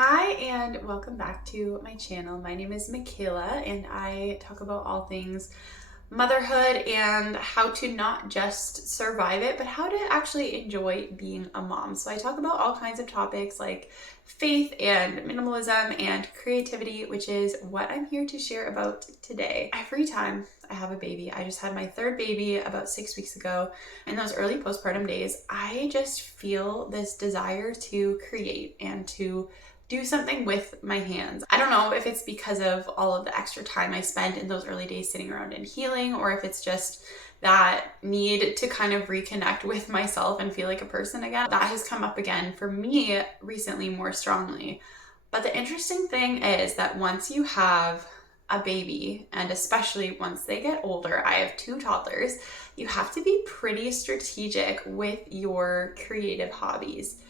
Hi and welcome back to my channel. My name is Michaela and I talk about all things motherhood and how to not just survive it, but how to actually enjoy being a mom. So I talk about all kinds of topics like faith and minimalism and creativity, which is what I'm here to share about today. Every time I have a baby, I just had my third baby about 6 weeks ago. In those early postpartum days, I just feel this desire to create and to do something with my hands. I don't know if it's because of all of the extra time I spent in those early days sitting around and healing, or if it's just that need to kind of reconnect with myself and feel like a person again. That has come up again for me recently more strongly. But the interesting thing is that once you have a baby, and especially once they get older, I have two toddlers, you have to be pretty strategic with your creative hobbies,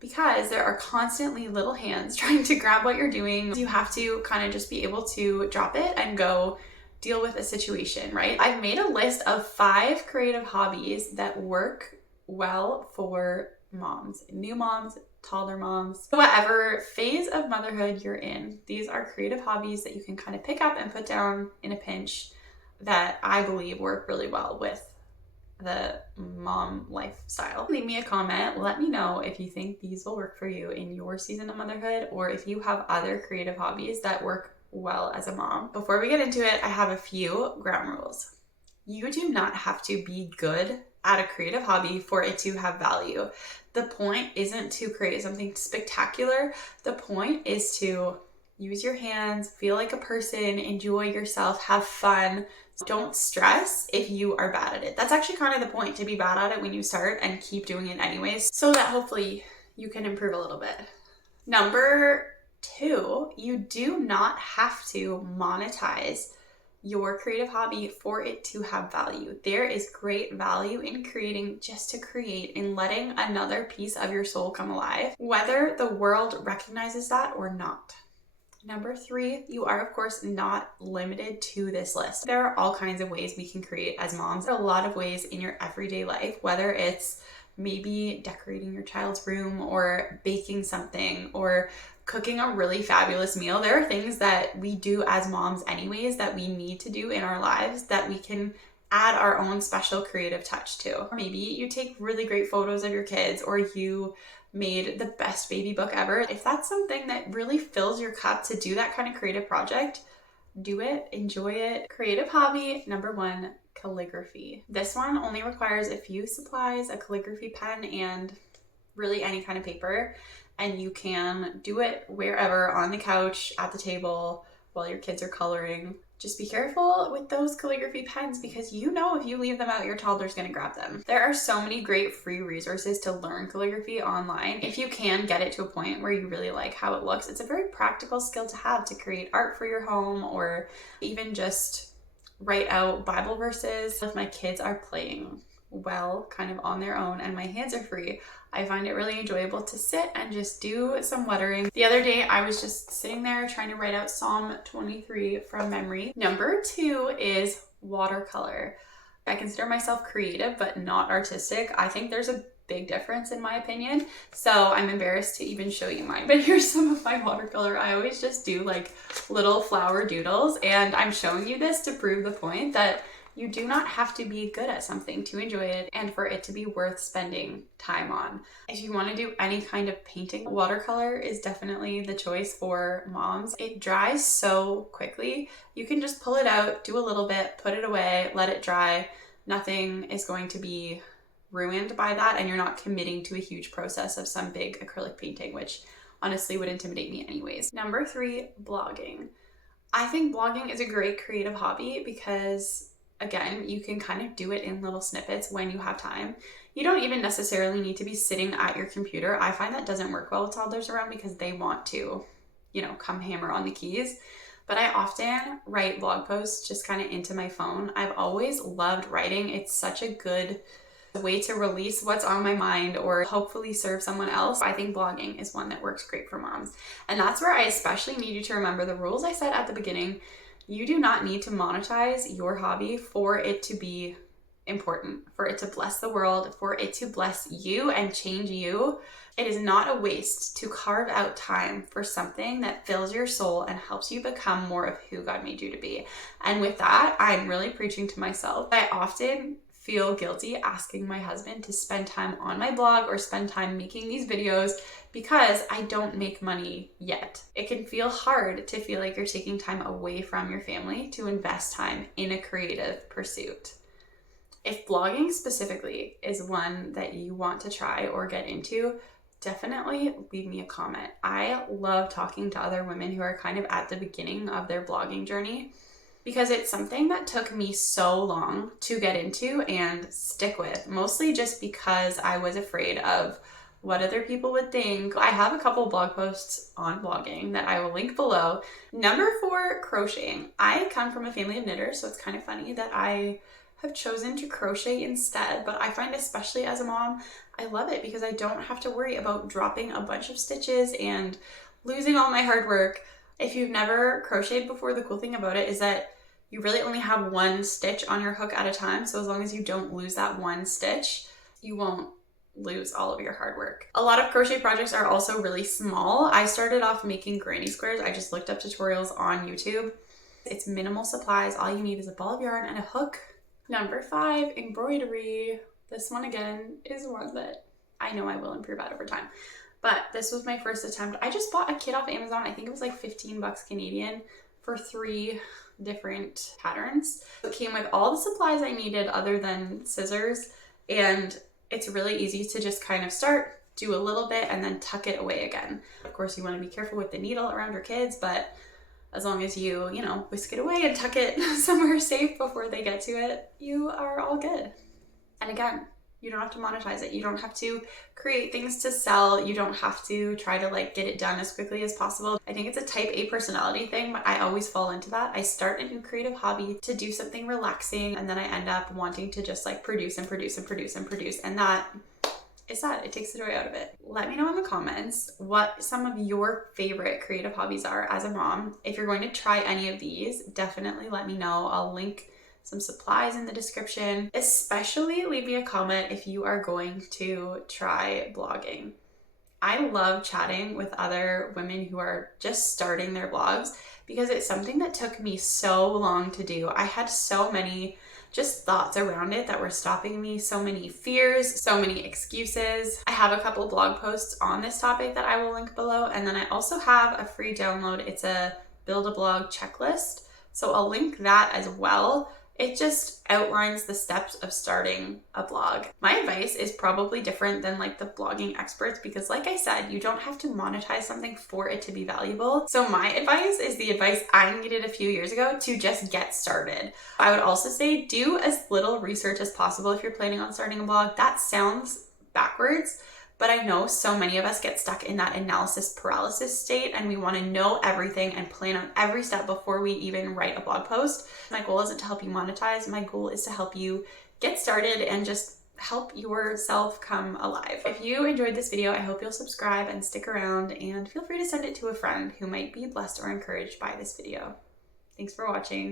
because there are constantly little hands trying to grab what you're doing. You have to kind of just be able to drop it and go deal with a situation, right? I've made a list of 5 creative hobbies that work well for moms, new moms, toddler moms, whatever phase of motherhood you're in. These are creative hobbies that you can kind of pick up and put down in a pinch that I believe work really well with the mom lifestyle. Leave me a comment. Let me know if you think these will work for you in your season of motherhood, or if you have other creative hobbies that work well as a mom. Before we get into it, I have a few ground rules. You do not have to be good at a creative hobby for it to have value. The point isn't to create something spectacular. The point is to use your hands, feel like a person, enjoy yourself, have fun. Don't stress if you are bad at it. That's actually kind of the point, to be bad at it when you start and keep doing it anyways, so that hopefully you can improve a little bit. Number 2, you do not have to monetize your creative hobby for it to have value. There is great value in creating just to create, in letting another piece of your soul come alive, whether the world recognizes that or not. Number 3, you are of course not limited to this list. There are all kinds of ways we can create as moms. There are a lot of ways in your everyday life, whether it's maybe decorating your child's room or baking something or cooking a really fabulous meal. There are things that we do as moms anyways that we need to do in our lives that we can add our own special creative touch to. Or maybe you take really great photos of your kids, or you made the best baby book ever. If that's something that really fills your cup to do that kind of creative project, do it, enjoy it. Creative hobby number 1, calligraphy. This one only requires a few supplies, a calligraphy pen, and really any kind of paper. And you can do it wherever, on the couch, at the table, while your kids are coloring. Just be careful with those calligraphy pens, because you know if you leave them out, your toddler's gonna grab them. There are so many great free resources to learn calligraphy online. If you can get it to a point where you really like how it looks, it's a very practical skill to have to create art for your home, or even just write out Bible verses. If my kids are playing well, kind of on their own, and my hands are free, I find it really enjoyable to sit and just do some lettering. The other day, I was just sitting there trying to write out Psalm 23 from memory. Number 2 is watercolor. I consider myself creative, but not artistic. I think there's a big difference in my opinion. So I'm embarrassed to even show you mine, but here's some of my watercolor. I always just do like little flower doodles, and I'm showing you this to prove the point that you do not have to be good at something to enjoy it and for it to be worth spending time on. If you want to do any kind of painting, watercolor is definitely the choice for moms. It dries so quickly. You can just pull it out, do a little bit, put it away, let it dry. Nothing is going to be ruined by that, and you're not committing to a huge process of some big acrylic painting, which honestly would intimidate me anyways. Number 3, blogging. I think blogging is a great creative hobby because, again, you can kind of do it in little snippets when you have time. You don't even necessarily need to be sitting at your computer. I find that doesn't work well with toddlers around because they want to, come hammer on the keys. But I often write blog posts just kind of into my phone. I've always loved writing. It's such a good way to release what's on my mind or hopefully serve someone else. I think blogging is one that works great for moms. And that's where I especially need you to remember the rules I said at the beginning. You do not need to monetize your hobby for it to be important, for it to bless the world, for it to bless you and change you. It is not a waste to carve out time for something that fills your soul and helps you become more of who God made you to be. And with that, I'm really preaching to myself. I often feel guilty asking my husband to spend time on my blog or spend time making these videos because I don't make money yet. It can feel hard to feel like you're taking time away from your family to invest time in a creative pursuit. If blogging specifically is one that you want to try or get into, definitely leave me a comment. I love talking to other women who are kind of at the beginning of their blogging journey, because it's something that took me so long to get into and stick with, mostly just because I was afraid of what other people would think. I have a couple blog posts on blogging that I will link below. Number 4, crocheting. I come from a family of knitters, so it's kind of funny that I have chosen to crochet instead, but I find, especially as a mom, I love it because I don't have to worry about dropping a bunch of stitches and losing all my hard work. If you've never crocheted before, the cool thing about it is that you really only have one stitch on your hook at a time, so as long as you don't lose that one stitch, you won't lose all of your hard work. A lot of crochet projects are also really small. I started off making granny squares. I just looked up tutorials on YouTube. It's minimal supplies. All you need is a ball of yarn and a hook. Number 5, embroidery. This one again is one that I know I will improve at over time. But this was my first attempt. I just bought a kit off Amazon. I think it was like 15 bucks Canadian for 3 different patterns. It came with all the supplies I needed other than scissors, and it's really easy to just kind of start, do a little bit, and then tuck it away again. Of course, you want to be careful with the needle around your kids, but as long as you whisk it away and tuck it somewhere safe before they get to it, you are all good. And again, you don't have to monetize it. You don't have to create things to sell. You don't have to try to get it done as quickly as possible. I think it's a type A personality thing, but I always fall into that. I start a new creative hobby to do something relaxing, and then I end up wanting to just produce and produce and produce and produce. And that is sad. It takes the joy out of it. Let me know in the comments what some of your favorite creative hobbies are as a mom. If you're going to try any of these, definitely let me know. I'll link some supplies in the description. Especially leave me a comment if you are going to try blogging. I love chatting with other women who are just starting their blogs because it's something that took me so long to do. I had so many just thoughts around it that were stopping me, so many fears, so many excuses. I have a couple blog posts on this topic that I will link below, and then I also have a free download. It's a build a blog checklist, so I'll link that as well. It just outlines the steps of starting a blog. My advice is probably different than the blogging experts because, like I said, you don't have to monetize something for it to be valuable. So my advice is the advice I needed a few years ago to just get started. I would also say do as little research as possible if you're planning on starting a blog. That sounds backwards, but I know so many of us get stuck in that analysis paralysis state, and we want to know everything and plan on every step before we even write a blog post. My goal isn't to help you monetize. My goal is to help you get started and just help yourself come alive. If you enjoyed this video, I hope you'll subscribe and stick around, and feel free to send it to a friend who might be blessed or encouraged by this video. Thanks for watching.